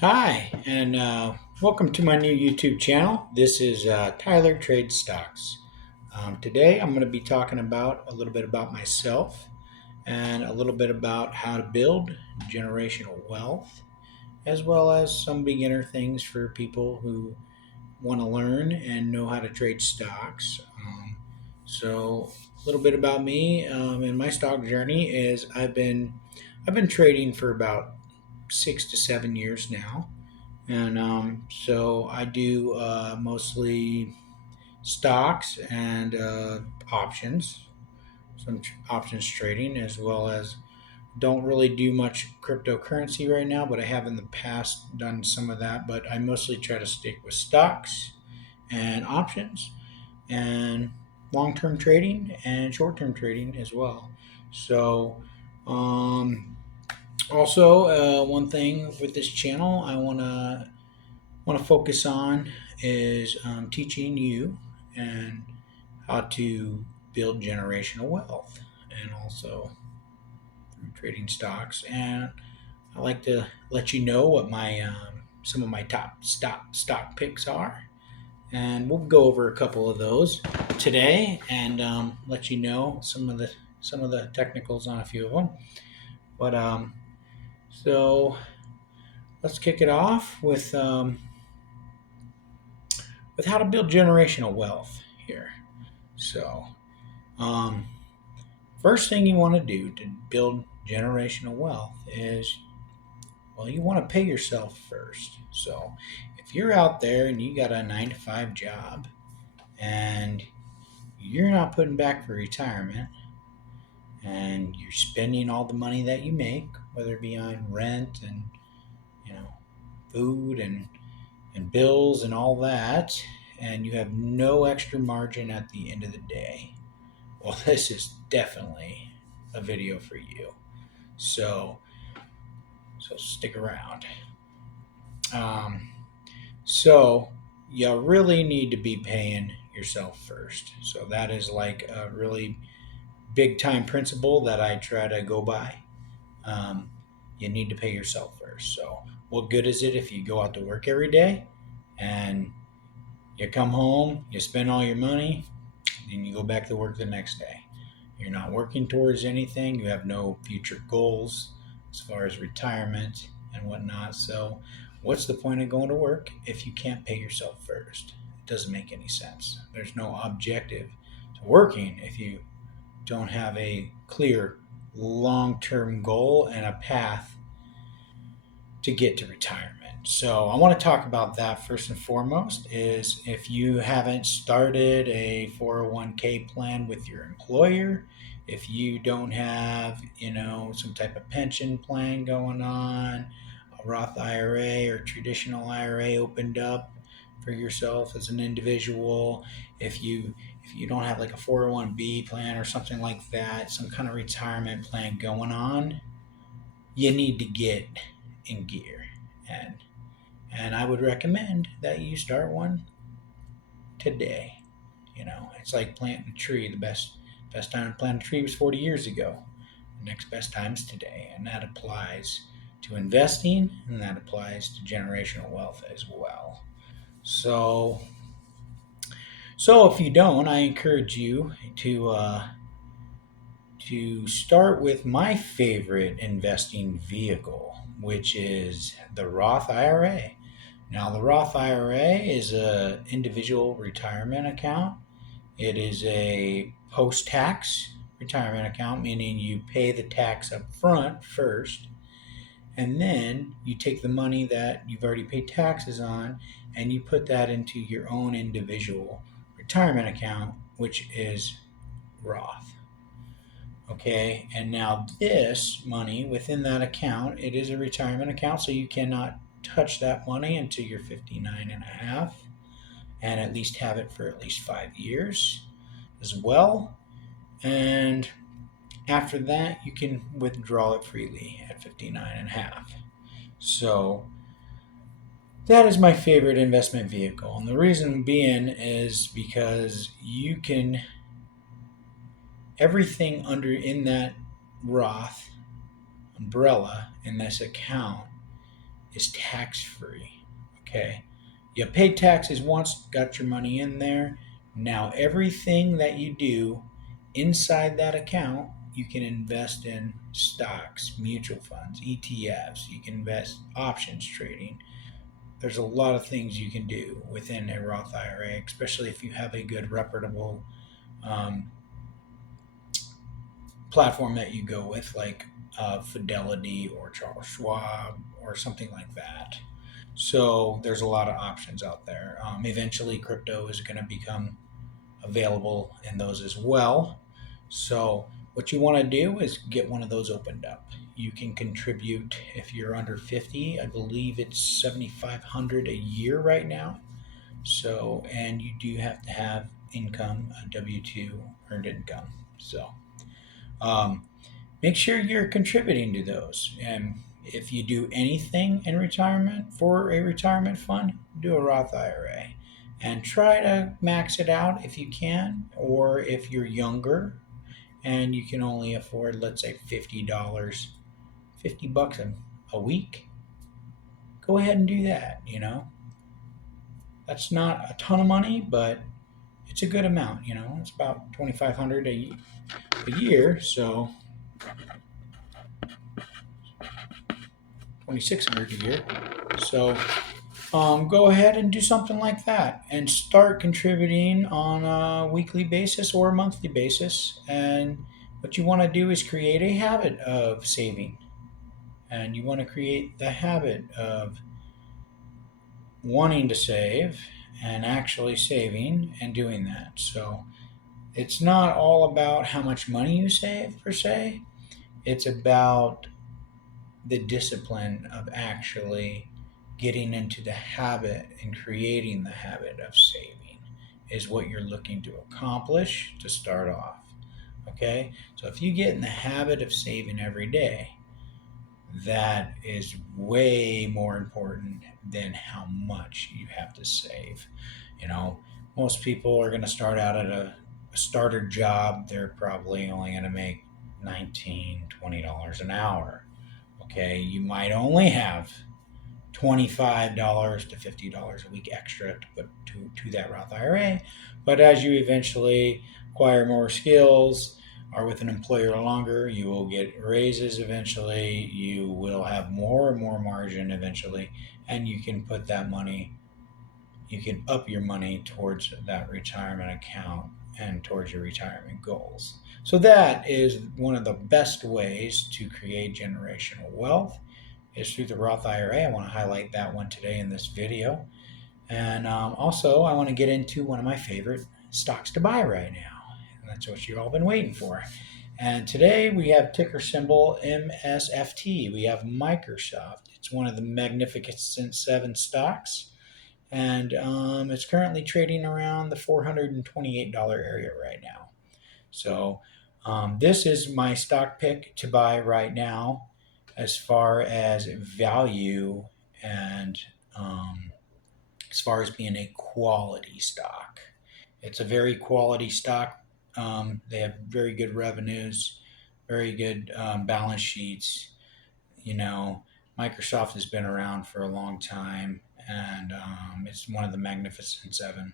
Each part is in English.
Hi, and welcome to my new YouTube channel. This is Tyler Trade Stocks. Today I'm going to be talking about a little bit about myself and a little bit about how to build generational wealth, as well as some beginner things for people who want to learn and know how to trade stocks. So, a little bit about me and my stock journey is I've been trading for about 6 to 7 years now. And so I do mostly stocks and options, options trading, as well as don't really do much cryptocurrency right now, but I have in the past done some of that. But I mostly try to stick with stocks and options and long term trading and short term trading as well. So, um, also, one thing with this channel, I want to focus on is teaching you and how to build generational wealth and also through trading stocks. And I like to let you know what my some of my top stock picks are, and we'll go over a couple of those today and let you know some of the technicals on a few of them. But so let's kick it off with how to build generational wealth here. So, um, first thing you want to do to build generational wealth is, well, you want to pay yourself first. So, if you're out there and you got a 9 to 5 job and you're not putting back for retirement and you're spending all the money that you make, whether it be on rent and, you know, food and bills and all that, and you have no extra margin at the end of the day, well, this is definitely a video for you. So, so stick around. Um, so you really need to be paying yourself first. So that is like a really big time principle that I try to go by. Um, you need to pay yourself first. So what good is it if you go out to work every day and you come home, you spend all your money, and you go back to work the next day? You're not working towards anything. You have no future goals as far as retirement and whatnot. So, what's the point of going to work if you can't pay yourself first? It doesn't make any sense. There's no objective to working if you don't have a clear long term goal and a path to get to retirement. So I want to talk about that first and foremost is if you haven't started a 401k plan with your employer, if you don't have, some type of pension plan going on, a Roth IRA or traditional IRA opened up for yourself as an individual, if you don't have like a 401b plan or something like that, some kind of retirement plan going on, you need to get in gear. And and I would recommend that you start one today. It's like planting a tree. The best time to plant a tree was 40 years ago. The next best time is today, and that applies to investing, and that applies to generational wealth as well. So if you don't, I encourage you to start with my favorite investing vehicle, which is the Roth IRA. Now, the Roth IRA is a individual retirement account. It is a post-tax retirement account, meaning you pay the tax up front first, and then you take the money that you've already paid taxes on and you put that into your own individual retirement account, which is Roth. Okay, and now this money within that account, it is a retirement account, so you cannot touch that money until you're 59 and a half and at least have it for at least 5 years as well. And after that, you can withdraw it freely at 59 and a half. So that is my favorite investment vehicle. And the reason being is because you can, everything under in that Roth umbrella in this account is tax-free. Okay, you paid taxes once, got your money in there. Now everything that you do inside that account, you can invest in stocks, mutual funds, ETFs. You can invest options trading. There's a lot of things you can do within a Roth IRA, especially if you have a good reputable um, platform that you go with, like Fidelity or Charles Schwab or something like that. So there's a lot of options out there. Eventually, crypto is going to become available in those as well. So what you want to do is get one of those opened up. You can contribute if you're under 50. I believe it's 7,500 a year right now. So, and you do have to have income, a W-2 earned income. So, um, make sure you're contributing to those. And if you do anything in retirement for a retirement fund, do a Roth IRA and try to max it out if you can. Or if you're younger and you can only afford, let's say, $50, $50 a week, go ahead and do that. That's not a ton of money, but it's a good amount. It's about 2,500 a year. So 2,600 a year. So go ahead and do something like that and start contributing on a weekly basis or a monthly basis. And what you want to do is create a habit of saving. And you want to create the habit of wanting to save and actually saving and doing that. So it's not all about how much money you save per se, it's about the discipline of actually getting into the habit and creating the habit of saving is what you're looking to accomplish to start off. Okay, so if you get in the habit of saving every day, that is way more important than how much you have to save. You know, most people are going to start out at a starter job. They're probably only going to make $19, $20 an hour. Okay, you might only have $25 to $50 a week extra to put to that Roth IRA. But as you eventually acquire more skills, are with an employer longer, you will get raises eventually, you will have more and more margin eventually, and you can put that money, you can up your money towards that retirement account and towards your retirement goals. So that is one of the best ways to create generational wealth is through the Roth IRA. I want to highlight that one today in this video. And also, I want to get into one of my favorite stocks to buy right now. And that's what you've all been waiting for. And today we have ticker symbol MSFT. We have Microsoft. It's one of the Magnificent Seven stocks. And it's currently trading around the $428 area right now. So this is my stock pick to buy right now as far as value and as far as being a quality stock. It's a very quality stock. They have very good revenues, very good balance sheets. You know, Microsoft has been around for a long time, and it's one of the Magnificent Seven.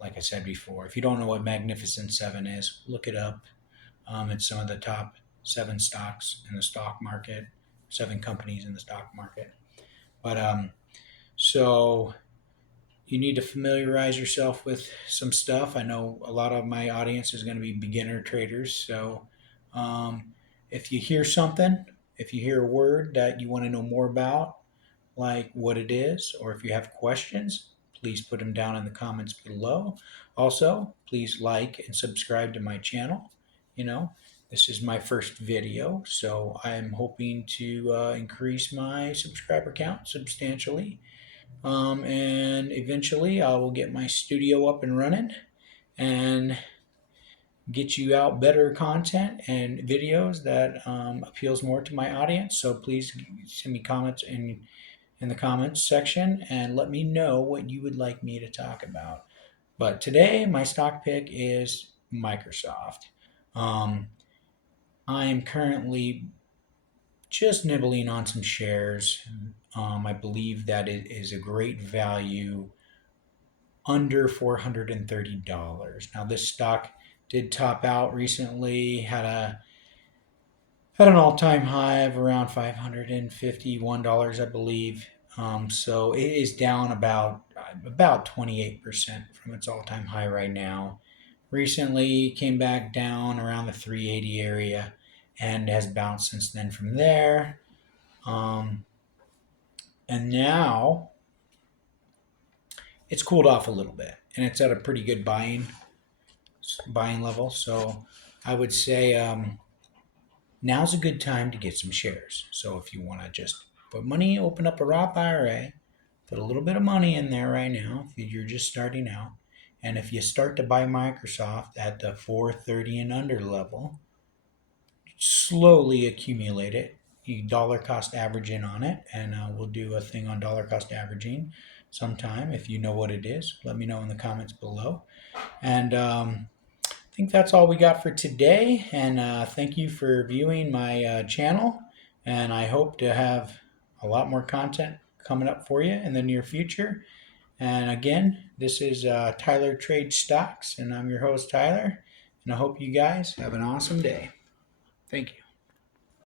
Like I said before, if you don't know what Magnificent Seven is, look it up. It's some of the top seven stocks in the stock market, seven companies in the stock market. But so you need to familiarize yourself with some stuff. I know a lot of my audience is going to be beginner traders. So um, if you hear something, if you hear a word that you want to know more about, like what it is, or if you have questions, please put them down in the comments below. Also, please like and subscribe to my channel. You know, this is my first video, so I am hoping to increase my subscriber count substantially. And eventually I will get my studio up and running and get you out better content and videos that appeals more to my audience. So please send me comments in the comments section and let me know what you would like me to talk about. But today my stock pick is Microsoft. I am currently just nibbling on some shares. I believe that it is a great value under $430. Now this stock did top out recently, had an all-time high of around $551, I believe. So it is down about 28% from its all-time high right now. Recently came back down around the 380 area and has bounced since then from there. And now it's cooled off a little bit, and it's at a pretty good buying level. So I would say now's a good time to get some shares. So if you want to just put money, open up a Roth IRA, put a little bit of money in there right now if you're just starting out. And if you start to buy Microsoft at the 430 and under level, slowly accumulate it. You dollar cost average in on it, and we'll do a thing on dollar cost averaging sometime. If you know what it is, let me know in the comments below. And I think that's all we got for today. And thank you for viewing my channel. And I hope to have a lot more content coming up for you in the near future. And again, this is Tyler Trades Stocks, and I'm your host, Tyler. And I hope you guys have an awesome day. Thank you.